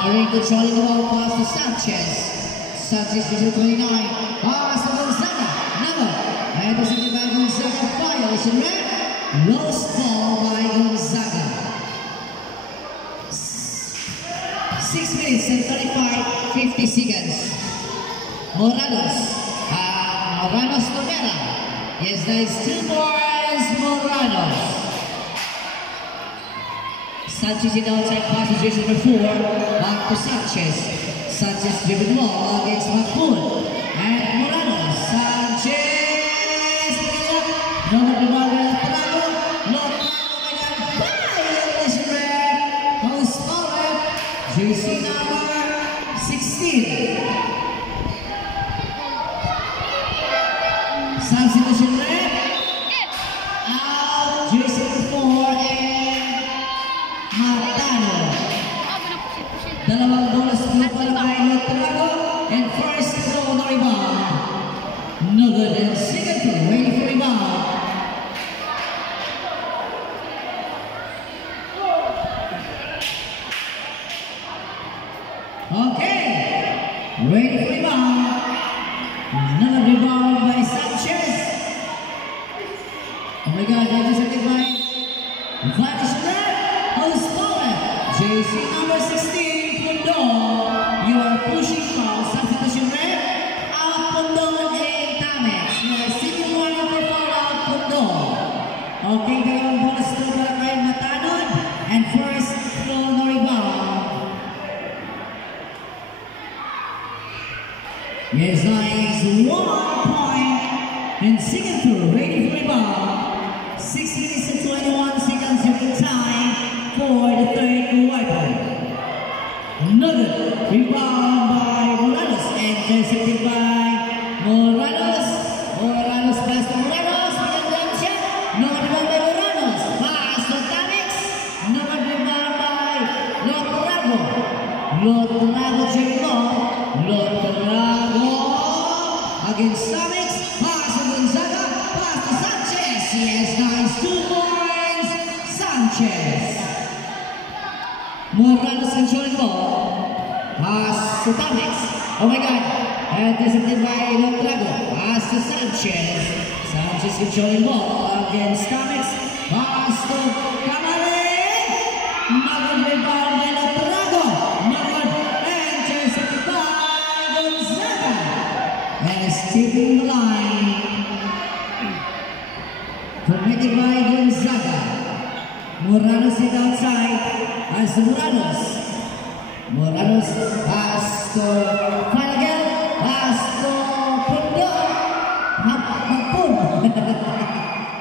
Marin controlling the ball pass to Sanchez. Sanchez to 29. Pass to Gonzaga. Number. And presented by Gonzaga. Violation red. Lost ball by Gonzaga. 6 minutes and 50 seconds. Moranos. Moranos Novera. Yes, that is 2 points. Moranos. Sanchez in the outside pass to jersey number 4. Back to Sanchez. Sanchez driven ball against McCool. And Moranos. Sanchez. Number 1. Talago. No. Violation red. House foul. Jersey number 16. Substitution red. Out. Jersey number 4 and Matano. Dalawang bonus para kay Talago. And first throw on the rebound. No good. And second throw. Waiting for rebound. Okay. Ready for rebound. Another rebound by Sanchez. Oh my God, that is a good by Violation red. House foul. JC number 16, Pundo. You are pushing foul. Substitution red. Out Pundo and Tamex. You are sitting one over foul out Pundo. Okay, dalawang bonus para kay Matanon. And first throw no rebound. Yes, nice. 1 point. And second throw, ready for rebound. 6 minutes and 21 seconds of time for the third quarter. Another rebound by Moranos. And intercepted by Moranos. Moranos pass to Moranos. Pinagdang siya. Number rebound by Moranos. Pass to Tamex. Number rebound by Lotrago. Lotrago Jericho. Lotrago against Tamex. Pass to Gonzaga. Pass to Sanchez. Yes, nice. 2 points. Sanchez. Moranos controlling ball. Pass to Tamex. Oh my God. Intercepted by Lotrago. Pass to Sanchez. Sanchez controlling ball against Tamex. Pass to Camarin. Another rebound by Lotrago. Intercepted by Gonzaga. And stepping the line. Committed by Gonzaga. Moranos is outside. As Moranos. Moranos pass to Falgel. Pass to Pundo. Mapun.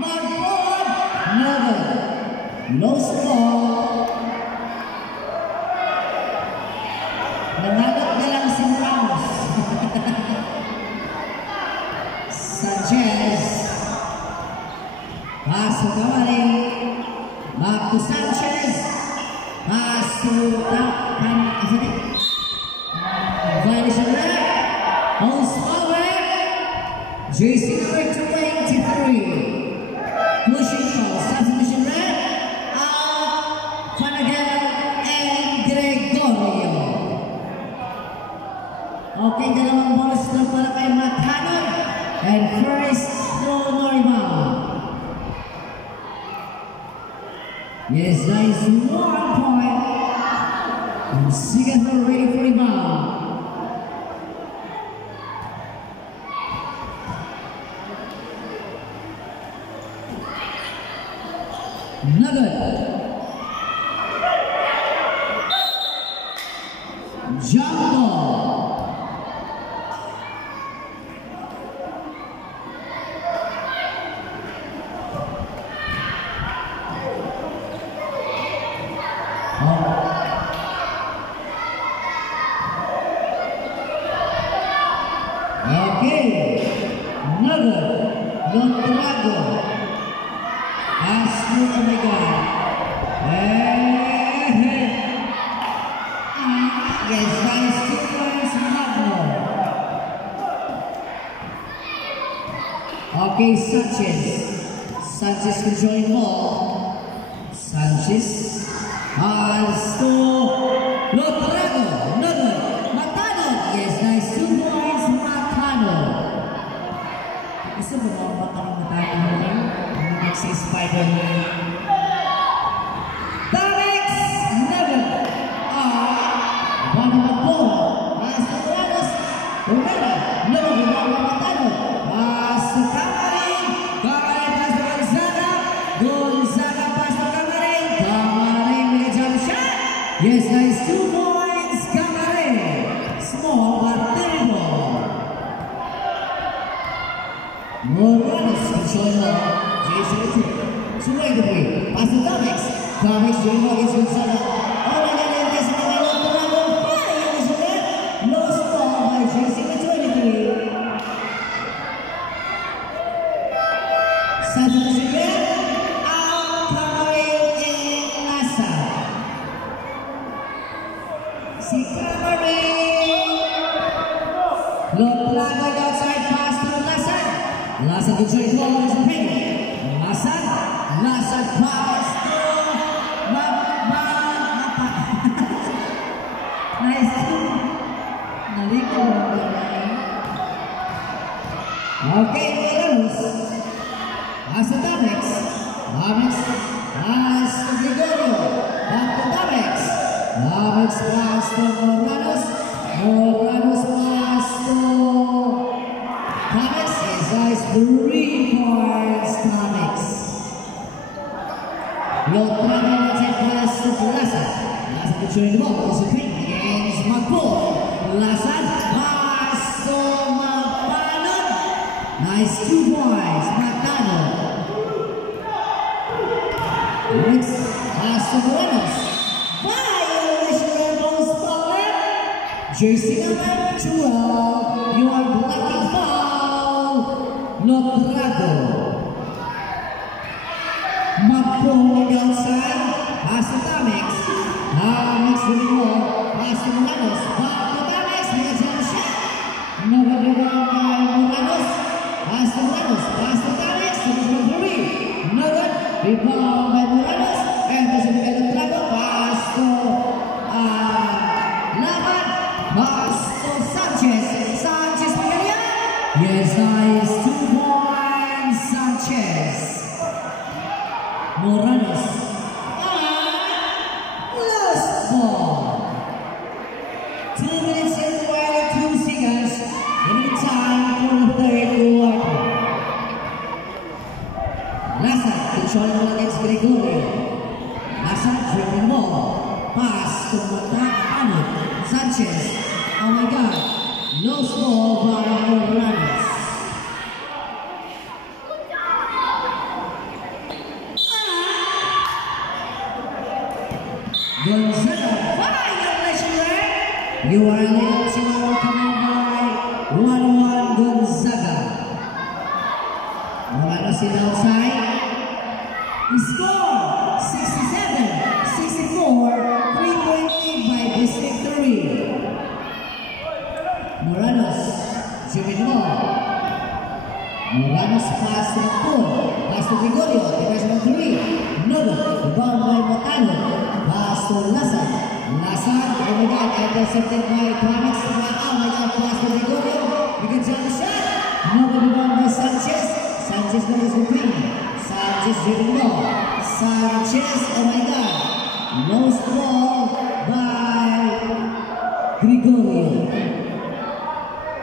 Mapun. Never. Lost ball. Nangagat na lang si Moranos. Sanchez. Pass to Camarin. Back to Sanchez. Pass to Violation red. House foul. JC number 23. Pushing foul. Substitution red. Out. Fanagel and Gregorio. Okay, dalawang bonus na para kay Matano. And first throw no rebound. Yes, nice. 1 point. And second throw ready for rebound. Nugget. Jumbo. Okay, Nugget. Lotrago. Pass to Omega. Yes, nice. 2 points, Magno. Okay, Sanchez. Sanchez controlling ball. Sanchez. Pass to Lotrago. 7. Tarex 11. Bana Magpon. Pastor Moranos. Rivera. Number 1 Mamatano. Pastor Camarin. Camarin Pastor Gonzaga. Gonzaga Pastor Camarin. Camarin with a jump shot. Yes, nice 2 points. Camarin. Small but terrible. Moranos control ball. Jason Richard. Suway the way. Pastor Tarex. Tarex doing well against Gonzaga. Oh my God, there's a little Morago. Fire is there. Lost ball by Jason with 23. Santos again. Out Camarin in Lasa. Si Camarin. Lotrago outside pass to Lasa. Lasa controls ball is a ping. Lasa pass to Mapa. Nice. Naliko. Okay, Moranos. Asa Tarex. Tarex. Pass to Gregorio. Back to Tarex. Tarex pass to Moranos. Moranos pass to Tarex. Nice 3 points, Tarex. Lotrago outside pass to Lasa. Lasa controlling the ball. It's a ping against Magpon. Lasa pass to Mapanon. Nice 2 points, Mapanon. Next pass to Moranos. Violation of most power. Jersey number 12. You are blocking foul. Lotrago. Magpon on the outside. Pass to Tarex. Tarex with the ball. Pass to Moranos. Back to Tarex. With a jump shot. Number 1 by Moranos. Pass to Moranos. Pass to Tarex. Number 3. Nugget. Rebound by Moranos. And there's a Lotrago. Pass to Laban. Pass to Sanchez. Sanchez Magalia. Yes, nice 2 points, Sanchez. Moranos. Lost ball. 2 minutes and 22 seconds. Limited time for the third quarter. Lasa controlling ball against Gregorio. Lasa dribbling ball. Pass to Mapanon. Sanchez. Oh my God. Lost ball by Moranos. Gonzaga, violation there. You are late to coming by 1-1 Gonzaga. Moranos in outside. He scored 67-64, 3-point lead by District 3. Moranos, shooting ball. Moranos pass to Magpon. Pass to Gregorio. Defense number 3. Nodo. Rebound by Matano. Pass to Lasa. Lasa. Oh my God. Intercepted by Tarex. Oh my God. Pass to Gregorio. We can jump shot. Nodo rebound by Sanchez. Sanchez goes to green. Sanchez shooting ball. Sanchez. Oh my God. Lost ball by Gregorio.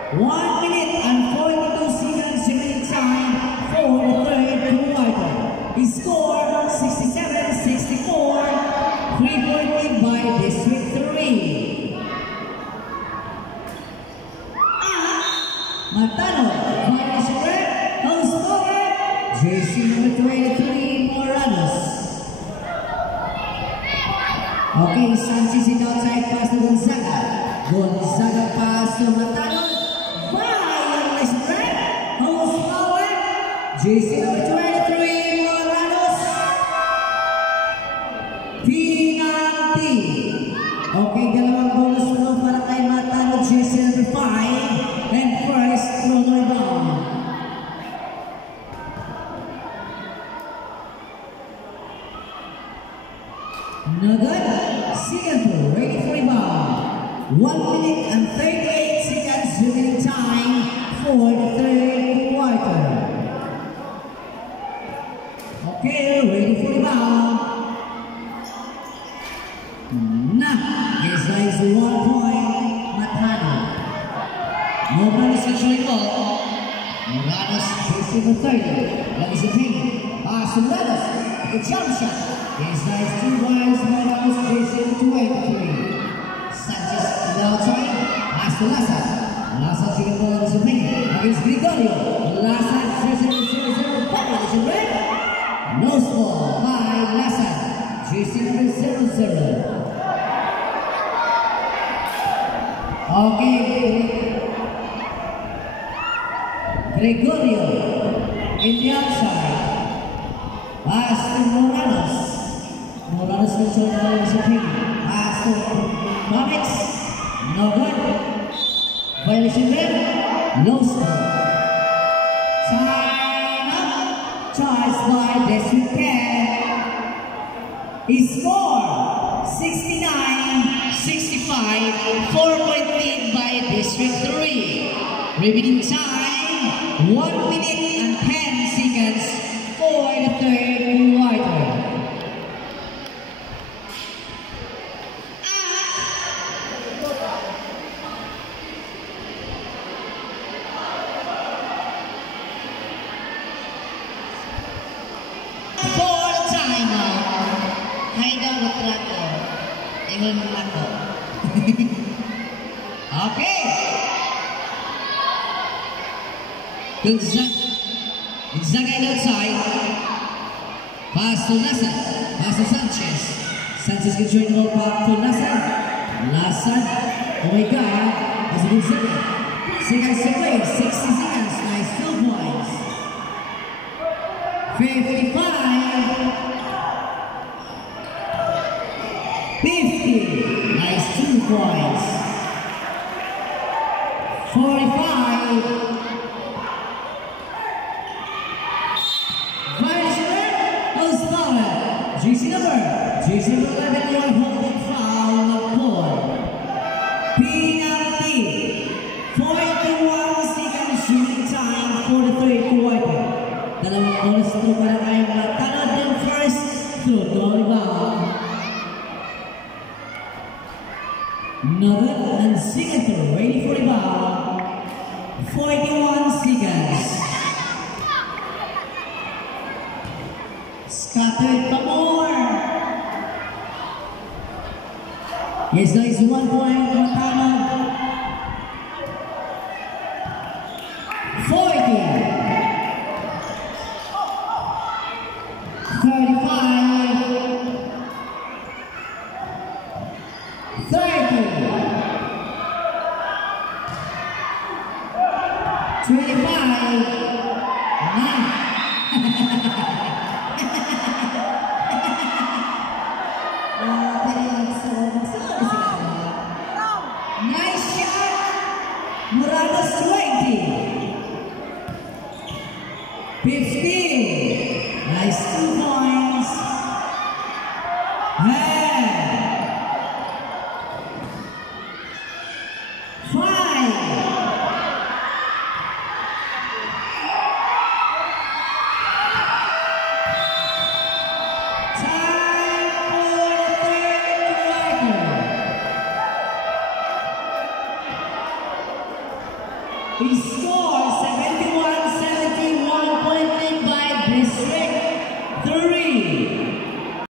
1 minute and 42 seconds remaining time for the third quarter. He scored 67-64, 3-point lead by District 3. Matano, violation red, no score. Jersey number 23, Moranos. Okay, Sanchez in outside pass to Gonzaga. Gonzaga pass to Matano. Violation red, no score. Jersey number 23, Moranos. Penalty. Okay, dalawang bonus no para kay Matano. Jersey number 5. And first throw rebound. Nugget, Singapore, ready for rebound. 1 minute and 38 seconds remaining time for the third quarter. Okay, ready for the ball. Nah, yes, that is 1 point. Matano. Morales controlling ball. Morales chasing for 30. That is a ping. Pass to Morales. A jump shot. Yes, that is 2 points. Morales chasing to 83. Sanchez to the outside. Pass to Lassa. Lassa taking the ball. That is a ping. Against Gregorio. Lassa chasing the 0-0. That is a red. No score by Lassa. Chasing the 0-0. Okay, Gregorio in the outside. Pass to Morales. Morales control the ball is a ping. Pass to Comics. No good. Violation there. No score. Time up. Charged by Desrican. He scored 69-65. 4-point lead by District 3. Remaining time 1 minute and 10 seconds for the third quarter. For the timeout, hay daw retrato. Ingon ako. Okay. Gonzaga outside. Pass to Lassa. Pass to Sanchez. Sanchez can join the ball back to Lassa. Lassa. Omega. As a Gonzaga. Seconds away. 60 seconds. Nice 2 points. 55. 50. Nice 2 points. 45. JC number 11, one holding foul of 4. Penalty. 41 seconds shooting time for the third quarter. Dalawang oras ito para kayong matanod ng first throw. Going back. Another and second throw. Ready for the ball. 41 seconds. Scattered pa more. Yes, that is 1 point. Matama. 40. 35. 30. 25. 9. Nice shot. Morales 20. 15. Nice 2 points. And 5. Time for the third quarter. He scored